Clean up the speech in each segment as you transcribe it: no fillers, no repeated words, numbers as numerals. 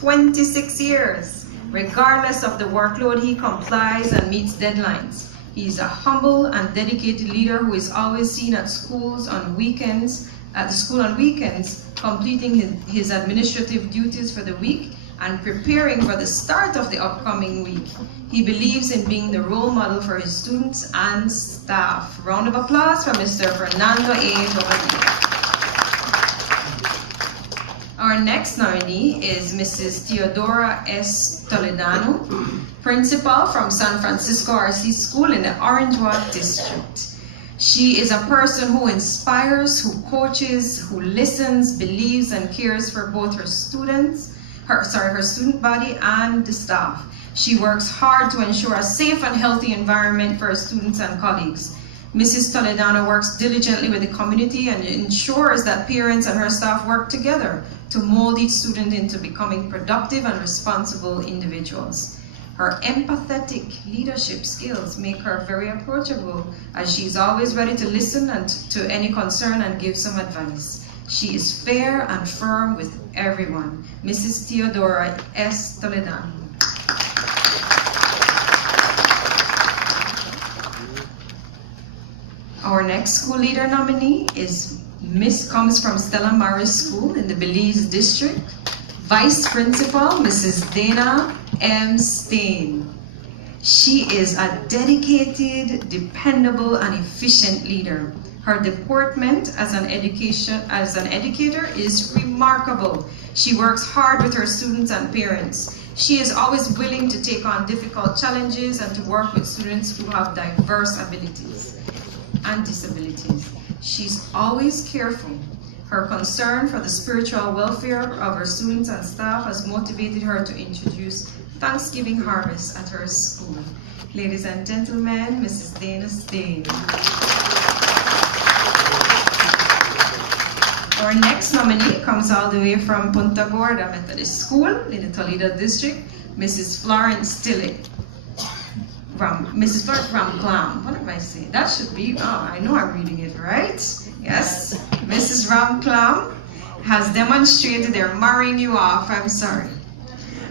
26 years. Regardless of the workload, he complies and meets deadlines. He is a humble and dedicated leader who is always seen at schools on weekends, completing his administrative duties for the week and preparing for the start of the upcoming week. He believes in being the role model for his students and staff. Round of applause for Mr. Fernando A. Bobadilla. Our next nominee is Mrs. Theodora S. Toledano, principal from San Francisco RC School in the Orange Walk District. She is a person who inspires, who coaches, who listens, believes, and cares for both her students, her student body and the staff. She works hard to ensure a safe and healthy environment for her students and colleagues. Mrs. Toledano works diligently with the community and ensures that parents and her staff work together to mold each student into becoming productive and responsible individuals. Her empathetic leadership skills make her very approachable, as she is always ready to listen to any concern and give some advice. She is fair and firm with everyone. Mrs. Theodora S. Toledano. Our next school leader nominee comes from Stella Maris School in the Belize District. Vice Principal, Mrs. Dana M. Stain. She is a dedicated, dependable, and efficient leader. Her deportment as an educator is remarkable. She works hard with her students and parents. She is always willing to take on difficult challenges and to work with students who have diverse abilities and disabilities. She's always careful. Her concern for the spiritual welfare of her students and staff has motivated her to introduce Thanksgiving harvest at her school. Ladies and gentlemen, Mrs. Dana Stain. Our next nominee comes all the way from Punta Gorda Methodist School in the Toledo District, Mrs. Florence Stille. Mrs. Florence Ramklam. What am I saying? That should be, I know I'm reading it right. Yes, Mrs. Ramklam has demonstrated, they're marrying you off, I'm sorry.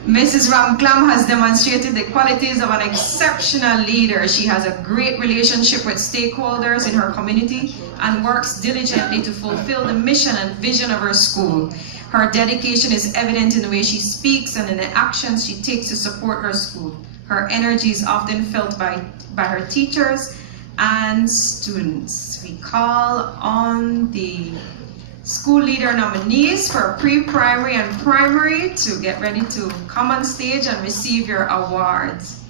Mrs. Ramklam has demonstrated the qualities of an exceptional leader. She has a great relationship with stakeholders in her community and works diligently to fulfill the mission and vision of her school. Her dedication is evident in the way she speaks and in the actions she takes to support her school. Her energy is often felt by her teachers and students. We call on the school leader nominees for pre-primary and primary to get ready to come on stage and receive your awards.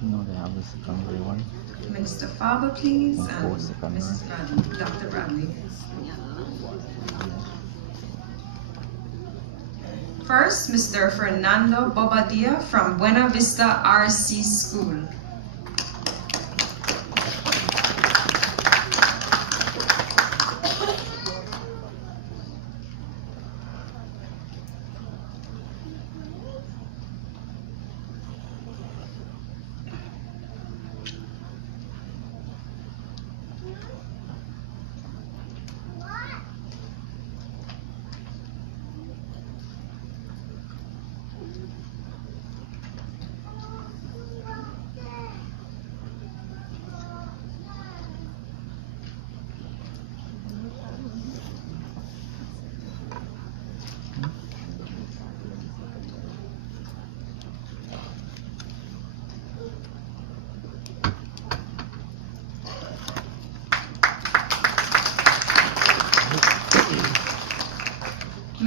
No, they have the secondary one. Minister Faber, please, and Mrs. Bradley, Dr. Bradley. First, Mr. Fernando Bobadilla from Buena Vista RC School.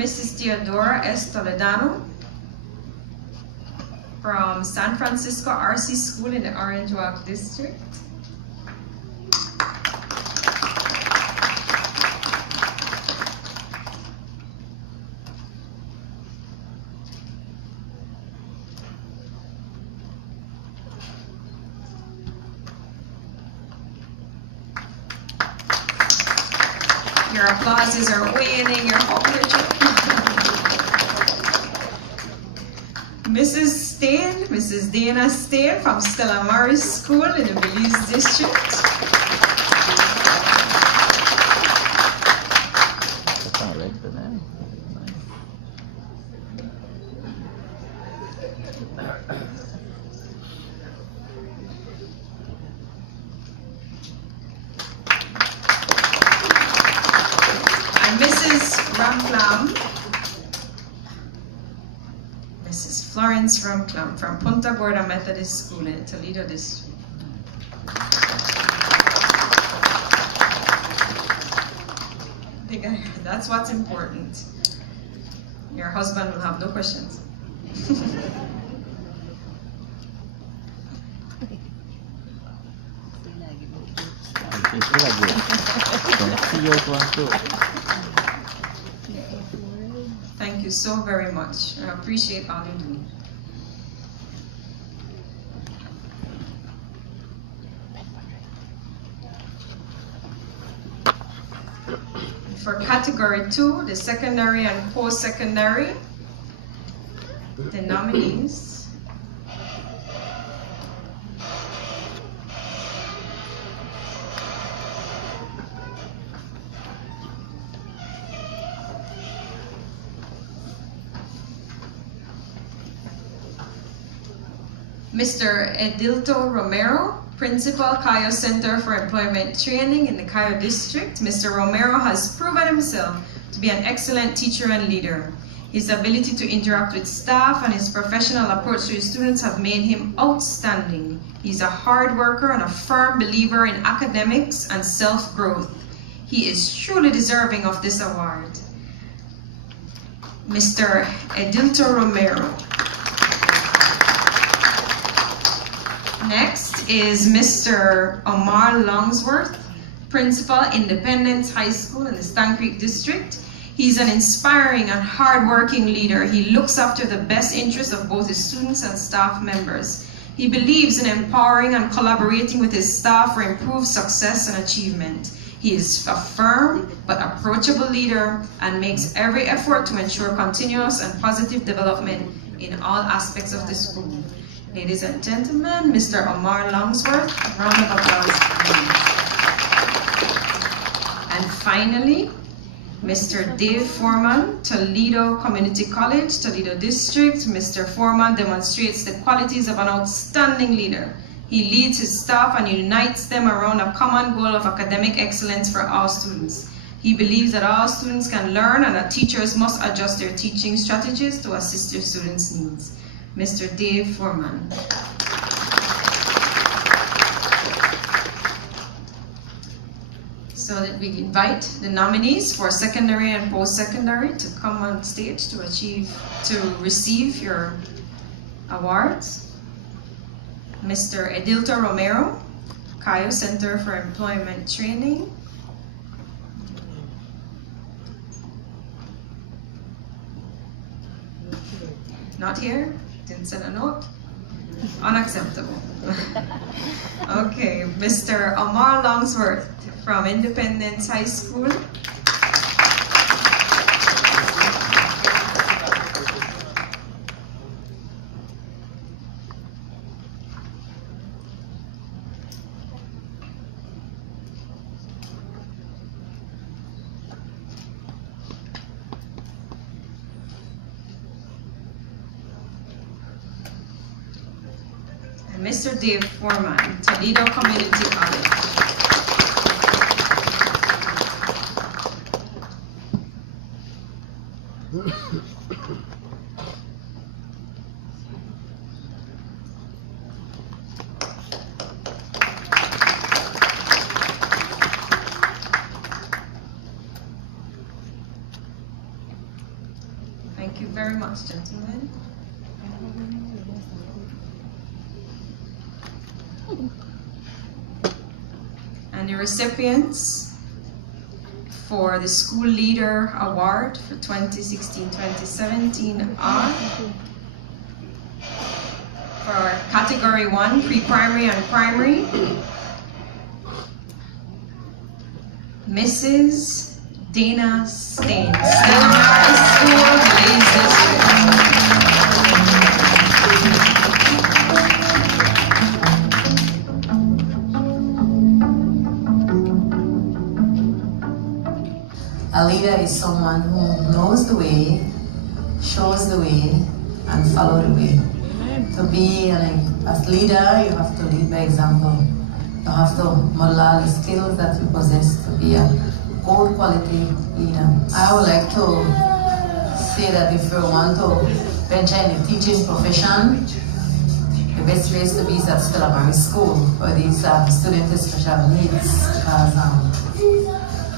Mrs. Theodora S. Toledano from San Francisco RC School in the Orange Walk District. Your applauses are waning, your hope is Mrs. Dana Stain from Stella Maris School in the Belize District. And Mrs. Ramklam, Mrs. Florence Ramklam from Punta Gorda Methodist School in Toledo District. That's what's important. Your husband will have no questions. Thank you so very much. I appreciate all you do. For category 2, the secondary and post-secondary, the nominees Mr. Edilto Romero, Principal, Cayo Center for Employment Training in the Cayo District. Mr. Romero has proven himself to be an excellent teacher and leader. His ability to interact with staff and his professional approach to his students have made him outstanding. He's a hard worker and a firm believer in academics and self-growth. He is truly deserving of this award. Mr. Edilto Romero. Next is Mr. Omar Longsworth, Principal, Independence High School in the Stann Creek District. He's an inspiring and hard-working leader. He looks after the best interests of both his students and staff members. He believes in empowering and collaborating with his staff for improved success and achievement. He is a firm but approachable leader and makes every effort to ensure continuous and positive development in all aspects of the school. Ladies and gentlemen, Mr. Omar Longsworth, a round of applause. And finally, Mr. Dave Foreman, Toledo Community College, Toledo District. Mr. Foreman demonstrates the qualities of an outstanding leader. He leads his staff and unites them around a common goal of academic excellence for all students. He believes that all students can learn and that teachers must adjust their teaching strategies to assist their students' needs. Mr. Dave Foreman. So that we invite the nominees for secondary and post-secondary to come on stage to receive your awards. Mr. Edilto Romero, Cayo Center for Employment Training. Not here? Didn't send a note? Unacceptable. Okay, Mr. Omar Longsworth from Independence High School. Mr. Dave Foreman, Toledo Community College. Thank you very much, gentlemen. And the recipients for the School Leader Award for 2016-2017 are for Category 1, Pre-Primary and Primary, Mrs. Dana Stain, St. Mary's School, Blaze District. A leader is someone who knows the way, shows the way, and follows the way. To be a leader, you have to lead by example. You have to model all the skills that you possess to be a good quality leader. I would like to say that if you want to venture in the teaching profession, the best place to be is at Stella Maris School for these students with special needs, because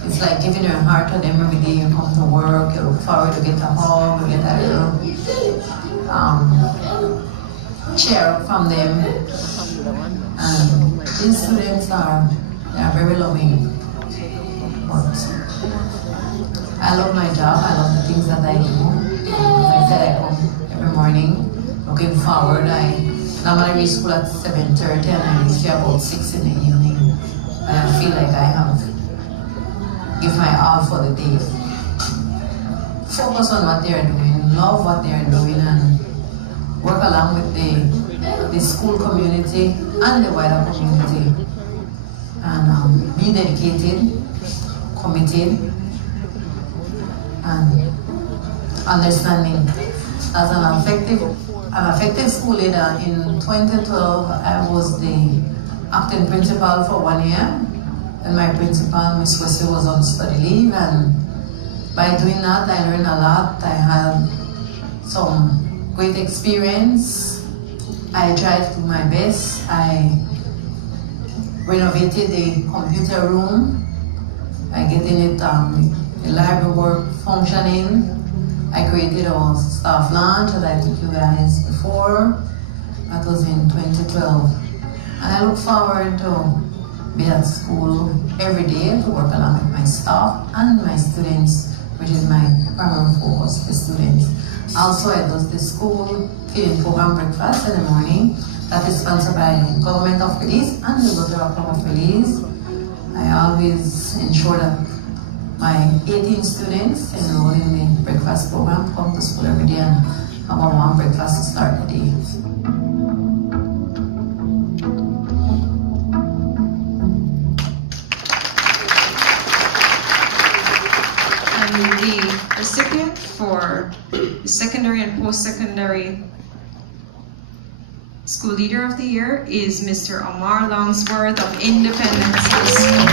it's like giving your heart to them every day. You come to work, you look forward to get a hug, you get a little cheer from them. And these students are very loving. But I love my job, I love the things that I do. As I said, I come every morning looking forward. I normally reach school at 7:30 and I reach here about 6 in the evening. And I feel like I have give my all for the day. Focus on what they are doing, love what they are doing, and work along with the school community and the wider community. And be dedicated, committed, and understanding. As an effective school leader, in 2012, I was the acting principal for 1 year. And my principal, Ms. Wesley, was on study leave, and by doing that, I learned a lot. I had some great experience. I tried to do my best. I renovated the computer room. I getting it, the library work functioning. I created a staff lunch that I took you guys before. That was in 2012. And I look forward to be at school every day to work along with my staff and my students, which is my primary focus, the students. Also, I do the school feeding program breakfast in the morning that is sponsored by the Government of Belize and the Luther Club of Belize. I always ensure that my 18 students enrolled in the breakfast program come to school every day and have a warm breakfast to start the day. The recipient for the secondary and post-secondary School Leader of the Year is Mr. Omar Longsworth of Independence High School.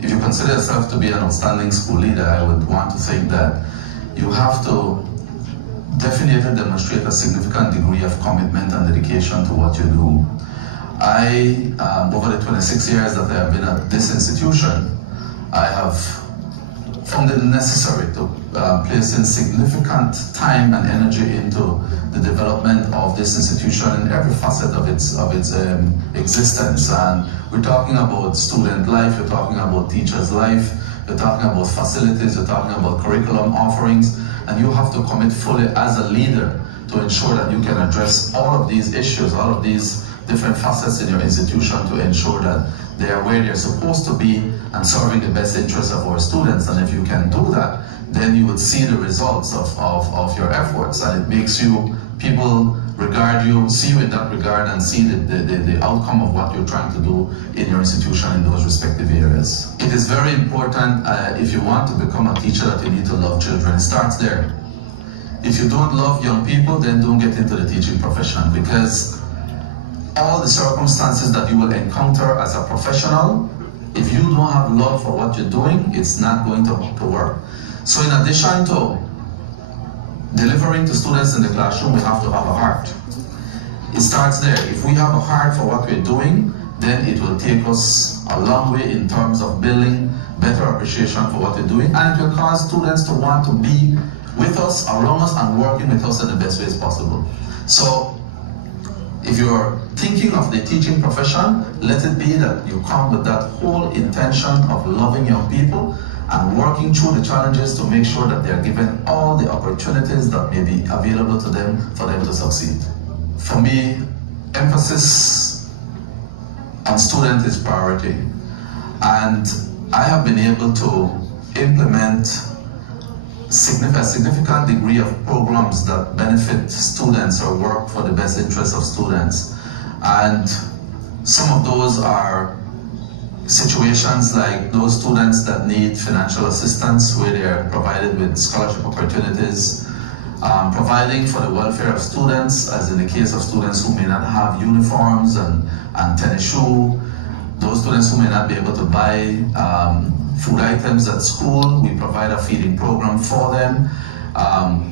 If you consider yourself to be an outstanding school leader, I would want to think that you have to definitely demonstrate a significant degree of commitment and dedication to what you do. I, over the 26 years that I have been at this institution, I have found it necessary to place in significant time and energy into the development of this institution in every facet of its existence. And we're talking about student life, we're talking about teachers' life, we're talking about facilities, we're talking about curriculum offerings, and you have to commit fully as a leader to ensure that you can address all of these issues, all of these different facets in your institution to ensure that they are where they're supposed to be and serving the best interests of our students. And if you can do that, then you would see the results of your efforts, and it makes you, people regard you, see you in that regard, and see the outcome of what you're trying to do in your institution in those respective areas. It is very important, if you want to become a teacher, that you need to love children. It starts there. If you don't love young people, then don't get into the teaching profession, because all the circumstances that you will encounter as a professional, if you don't have love for what you're doing, it's not going to work. So in addition to delivering to students in the classroom, we have to have a heart. It starts there. If we have a heart for what we're doing, then it will take us a long way in terms of building better appreciation for what we're doing, and it will cause students to want to be with us, around us, and working with us in the best ways possible. So if you're thinking of the teaching profession, let it be that you come with that whole intention of loving young people and working through the challenges to make sure that they're given all the opportunities that may be available to them for them to succeed. For me, emphasis on student is priority. And I have been able to implement a significant degree of programs that benefit students or work for the best interests of students. And some of those are situations like those students that need financial assistance where they are provided with scholarship opportunities, providing for the welfare of students, as in the case of students who may not have uniforms and tennis shoes, those students who may not be able to buy food items at school, we provide a feeding program for them,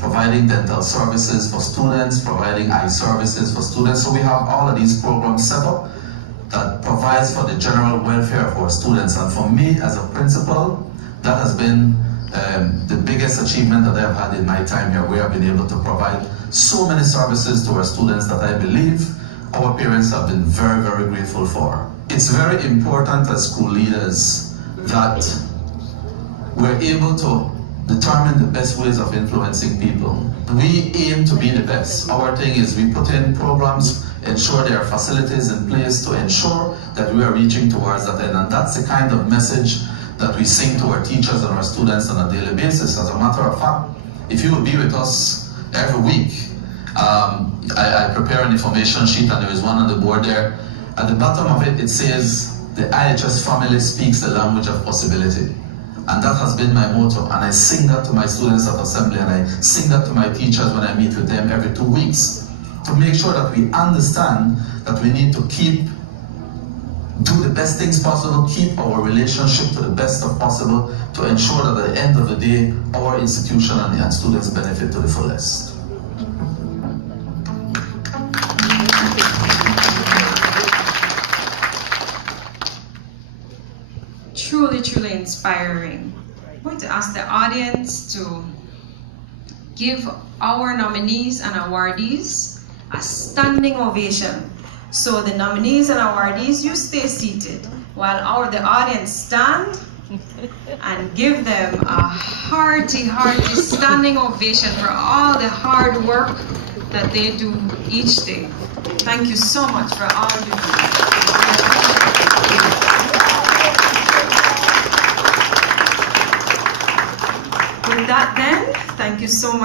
providing dental services for students, providing eye services for students. So we have all of these programs set up that provides for the general welfare of our students. And for me as a principal, that has been the biggest achievement that I've had in my time here, where I've been able to provide so many services to our students that I believe our parents have been very, very grateful for. It's very important as school leaders that we're able to determine the best ways of influencing people. We aim to be the best. Our thing is we put in programs, ensure there are facilities in place to ensure that we are reaching towards that end. And that's the kind of message that we sing to our teachers and our students on a daily basis. As a matter of fact, if you will be with us every week, I prepare an information sheet and there is one on the board there. At the bottom of it, it says, the IHS family speaks the language of possibility. And that has been my motto. And I sing that to my students at assembly, and I sing that to my teachers when I meet with them every 2 weeks, to make sure that we understand that we need to do the best things possible, keep our relationship to the best of possible, to ensure that at the end of the day, our institution and students benefit to the fullest. Truly, truly inspiring. I'm going to ask the audience to give our nominees and awardees a standing ovation. So the nominees and awardees, you stay seated while the audience stand and give them a hearty, hearty standing ovation for all the hard work that they do each day. Thank you so much for all you do. With that then, thank you so much.